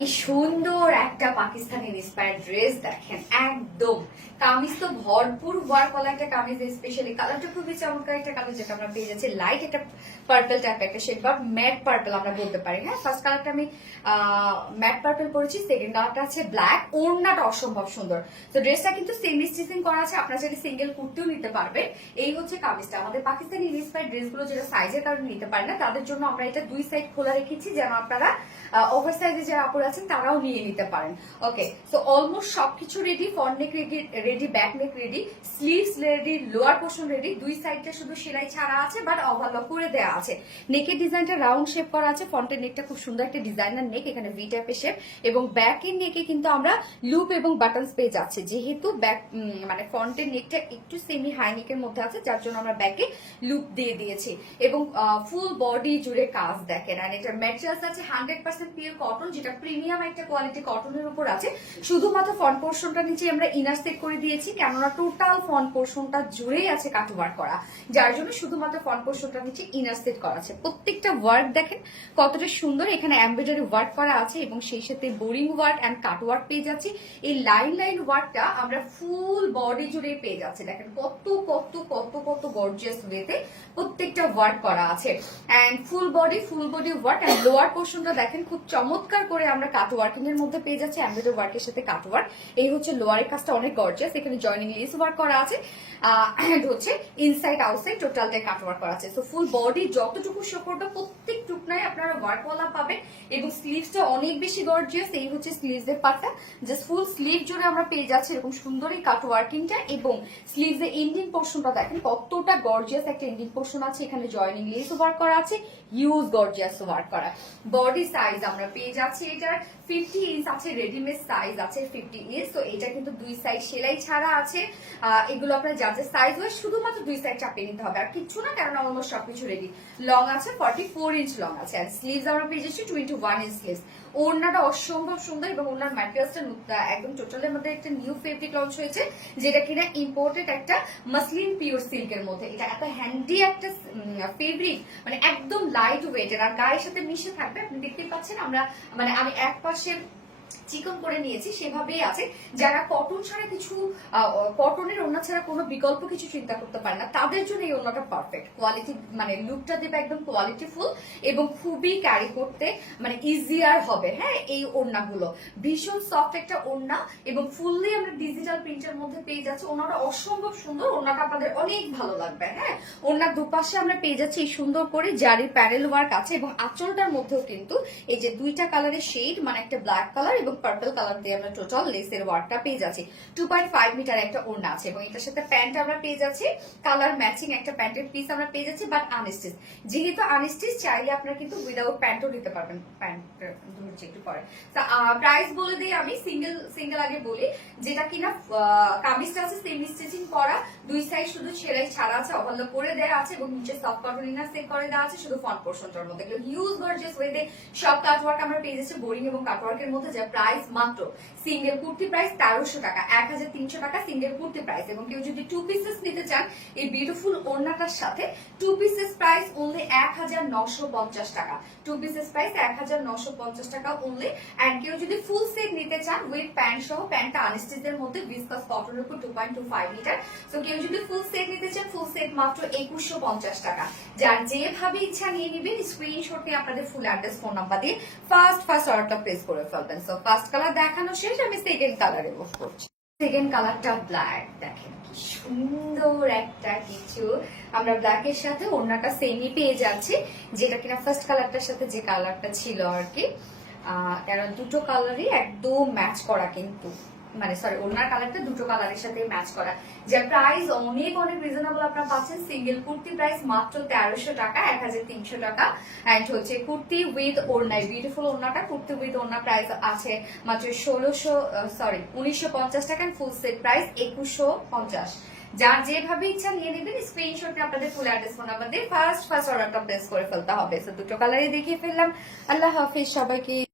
সুন্দর একটা Pakistani inspired dress দেখেন, একদম কামিজ তো ভরপুর ওয়ার্ক ওয়ালা একটা কামিজ, স্পেশালি কালারটা খুবই চমৎকার একটা কালার, যেটা আমরা পেয়ে যাচ্ছি লাইট একটা পার্পল টাইপ একটা শেড বা ম্যাট পার্পল আমরা বলতে পারি। হ্যাঁ, ফার্স্ট কালারটা আমি ম্যাট পার্পল পরেছি, সেকেন্ড কালারটা আছে ব্ল্যাক। ওড়নাটা অসম্ভব সুন্দর। তো ড্রেসটা কিন্তু সেমি স্টিচিং করা আছে, আপনারা চাইলে সিঙ্গেল কুর্তিও নিতে পারবেন। এই হচ্ছে কামিজটা। আমাদের পাকিস্তানি ইন্সপায়ার্ড ড্রেসগুলো যেটা সাইজের কারণে নিতে পারে না, তাদের জন্য আমরা এটা দুই সাইড খোলা রেখেছি, যেন আপনারা ওভার সাইজে যারা আপুরা আছেন তারাও নিয়ে নিতে পারেন। ওকে, সো অলমোস্ট সবকিছু রেডি। ফ্রন্ট নেক ready, back neck ready, sleeves ready, lower portion ready. দুই সাইডটা শুধু সেলাই ছাড়া আছে, বাট ওভারলক করে দেওয়া আছে। নেকের ডিজাইনটা রাউন্ড শেপ করা আছে। ফ্রন্টের নেকটা খুব সুন্দর একটা ডিজাইনার নেক, এখানে ভি টাইপের শেপ, এবং ব্যাকের নেকে কিন্তু আমরা লুপ এবং বাটনস পেয়ে যাচ্ছে। যেহেতু ব্যাক মানে ফ্রন্টের নেকটা একটু সেমি হাই নেকের মধ্যে আছে, যার জন্য আমরা ব্যাকে লুপ দিয়ে দিয়েছি, এবং ফুল বডি জুড়ে কাজ দেখেন। আর এটার ম্যাটেরিয়ালস আছে 100% পিওর কটন, যেটা প্রিমিয়াম একটা কোয়ালিটি কটনের উপর আছে। শুধুমাত্র ফ্রন্ট পোর্শনটা নিচে আমরা ইনার সেট করে দিয়েছি, কেননা টোটাল ফ্রন্ট পোর্শনটা জুড়েই আছে কাটওয়ার্ক করা, যার জন্য শুধুমাত্র ফ্রন্ট পোর্শনটা নিচে ইনার সেট করা আছে। প্রত্যেকটা ওয়ার্ক দেখেন কতটা সুন্দর, এখানে এমব্রয়ডারি ওয়ার্ক করা আছে এবং সেই সাথে বোরিং ওয়ার্ক এন্ড কাটওয়ার্ক পেয়ে যাচ্ছি। এই লাইন লাইন ওয়ার্কটা আমরা ফুল বডি জুড়ে পেয়ে যাচ্ছি। দেখেন কত কত কত কত গর্জিয়াস ওয়েতে প্রত্যেকটা ওয়ার্ক করা আছে, and full body work. And lower পোর্শনটা দেখেন খুব চমৎকার করে আমরা কাট ওয়ার্কিং এর মধ্যে পেয়ে যাচ্ছি, এমব্রয়ডারি ওয়ার্কের সাথে কাট ওয়ার্ক। এই হচ্ছে লোয়ারের কাজটা অনেক গর্জিয়াস, এখানে জয়েনিং লেস ওয়ার্ক করা আছে, এন্ড হচ্ছে ইনসাইড আউটসাইড টোটালটাই কাট ওয়ার্ক করা আছে। সো ফুল বডি যতটুকু শো করবে প্রত্যেক টুকনায় আপনারা ওয়ার্ক ওয়ালা পাবেন, এবং স্লিভসটা অনেক বেশি গর্জিয়াস। এই হচ্ছে স্লিভস এর পার্টটা, জাস্ট ফুল স্লিভ জুড়ে আমরা পেয়ে যাচ্ছি এরকম সুন্দর এই কাট ওয়ার্কিংটা, এবং স্লিভস এর এন্ডিং পোর্শনটা দেখেন কতটা গর্জিয়াস একটা এন্ডিং পোর্শন আছে। এখানে জয়েনিং লেস ওয়ার্ক করা আছে, হিউজ গর্জিয়াস ওয়ার্ক করা। বডি সাইজ আমরা পেয়ে যাচ্ছি এটার 50 ইঞ্চ আছে, রেডিমেড সাইজ আছে 50 ইঞ্চ। তো এটা কিন্তু দুই সাইড সেলাই ছাড়া আছে। এগুলো আপনার যাদের সাইজ হয় শুধুমাত্র দুই সাইড চাপিয়ে নিতে হবে, আর কিচ্ছু না, কারণ অলমোস্ট সবকিছু রেডি। লং আছে 44 ইঞ্চ লং আছে, আর স্লিভস আমরা পেয়ে যাচ্ছি 21 ইঞ্চ স্লিভস। ওড়নাটা অসম্ভব সুন্দর, এবং ওড়নার ম্যাটেরিয়ালসটা একদম টোটালের মধ্যে একটা নিউ ফেব্রিক লঞ্চ হয়েছে, যেটা কিনা ইম্পোর্টেড একটা মাসলিন পিওর সিল্কের মধ্যে। এটা এত হ্যান্ডি একটা ফেব্রিক, মানে একদম লাইট ওয়েটের, আর গায়ের সাথে মিশে থাকবে। আপনি দেখতে পাচ্ছেন আমরা মানে আমি এক পাশে চিকন করে নিয়েছি, সেভাবেই আছে। যারা কটন ছাড়া কিছু কটনের ওড়না ছাড়া কোনো বিকল্প কিছু চিন্তা করতে পারে না, তাদের জন্য এই ওড়নাটা পারফেক্ট। কোয়ালিটি মানে লুকটা দেবে একদম কোয়ালিটিফুল, এবং খুবই ক্যারি করতে মানে ইজিয়ার হবে। হ্যাঁ, এই ওড়নাগুলো ভীষণ সফট একটা ওড়না, এবং ফুললি আমরা ডিজিটাল প্রিন্টের মধ্যে পেয়ে যাচ্ছি। ওড়নাটা অসম্ভব সুন্দর, ওড়নাটা আপনাদের অনেক ভালো লাগবে। হ্যাঁ, ওড়নার দুপাশে আমরা পেয়ে যাচ্ছি এই সুন্দর করে জারির প্যানেল ওয়ার্ক আছে, এবং আঁচলটার মধ্যেও কিন্তু এই যে দুইটা কালারের শেড, মানে একটা ব্ল্যাক কালার এবং পার্পল কালার দিয়ে আমরা টোটাল লেসের ওয়ার্কটা পেয়ে যাচ্ছি। 2.5 মিটার একটা ওড়না আছে, এবং এটার সাথে প্যান্ট আমরা পেয়ে যাচ্ছি কালার ম্যাচিং একটা প্যান্টের পিস আমরা পেয়ে যাচ্ছি, বাট আনস্টিচ। যেহেতু আনস্টিচ, চাইলে আপনারা কিন্তু উইদাউট প্যান্টও নিতে পারবেন। প্যান্ট ধরছে একটু পরে। প্রাইস বলে দিই আমি, সিঙ্গেল আগে বলি। যেটা কিনা কামিজটা আছে সেমি স্টিচিং করা, দুই সাইড শুধু সেলাই ছাড়া আছে, ওভারলক করে দেওয়া আছে, এবং নিচে সফট কটন ইনার সেট করে দেওয়া আছে শুধু ফ্রন্ট পোর্শনটার মধ্যে। এগুলো হিউজ গর্জিয়াস ওয়েতে সব কাটওয়ার্ক আমরা পেয়ে যাচ্ছি বোরিং এবং কাটওয়ার্কের মধ্যে, যা প্রাইস মাত্র সিঙ্গেল কুর্তি প্রাইস 1300 টাকা, 1300 টাকা সিঙ্গেল কুর্তি প্রাইস। এবং কেউ যদি 2 পিসেস নিতে চান এই বিউটিফুল ওড়নাটার সাথে, 2 পিসেস প্রাইস অনলি 1950 টাকা। 2 পিসেস প্রাইস 1950 টাকা অনলি। এন্ড কেউ যদি ফুল সেট নিতে চান উইথ প্যান্ট সহ, প্যান্টটা আনস্টিচের মধ্যে ভিসকাস কটনের উপর 2.25 মিটার। সো কেউ যদি ফুল সেট নিতে চান, ফুল সেট মাত্র 2150 টাকা। যার যেভাবে ইচ্ছা নিয়ে নিবেন, স্ক্রিনশট নিয়ে আপনাদের ফুল অ্যাড্রেস ফোন নাম্বার দিয়ে ফার্স্ট অর্ডারটা প্লেস করে ফেলবেন। সো ফার্স্ট কালার দেখানো শেষ, আমি সেকেন্ড কালারে মুভ করছি। সেকেন্ড কালারটা ব্ল্যাক, দেখেন কি সুন্দর একটা কিছু। আমরা ব্ল্যাকের সাথে ওড়নাটা সেমই পেয়ে যাচ্ছি, যেটা কিনা ফার্স্ট কালারটার সাথে যে কালারটা ছিল আর কি, কারণ দুটো কালারই একদম ম্যাচ করা, কিন্তু মানে সরি ওনার কালারটা দুটো কালারের সাথে ম্যাচ করা। যার প্রাইস অনেক অনেক রিজনেবল আপনারা পাচ্ছেন। সিঙ্গেল কুর্তি প্রাইস মাত্র 1300 টাকা, 1300 টাকা। এন্ড হচ্ছে কুর্তি উইথ ওড়না, বিউটিফুল ওড়নাটা কুর্তি উইথ ওড়না প্রাইস আছে মাত্র 1950 টাকা। Full set price 2150। যার যেভাবে ইচ্ছা নিয়ে নেবেন, স্ক্রিনশটে আপনাদের ফুল অ্যাড্রেস ফোন নাম্বার দিয়ে ফার্স্ট অর্ডারটা প্লেস করে ফেলতে হবে। তো দুটো কালারই দেখিয়ে ফেললাম। আল্লাহ হাফিজ সবাইকে।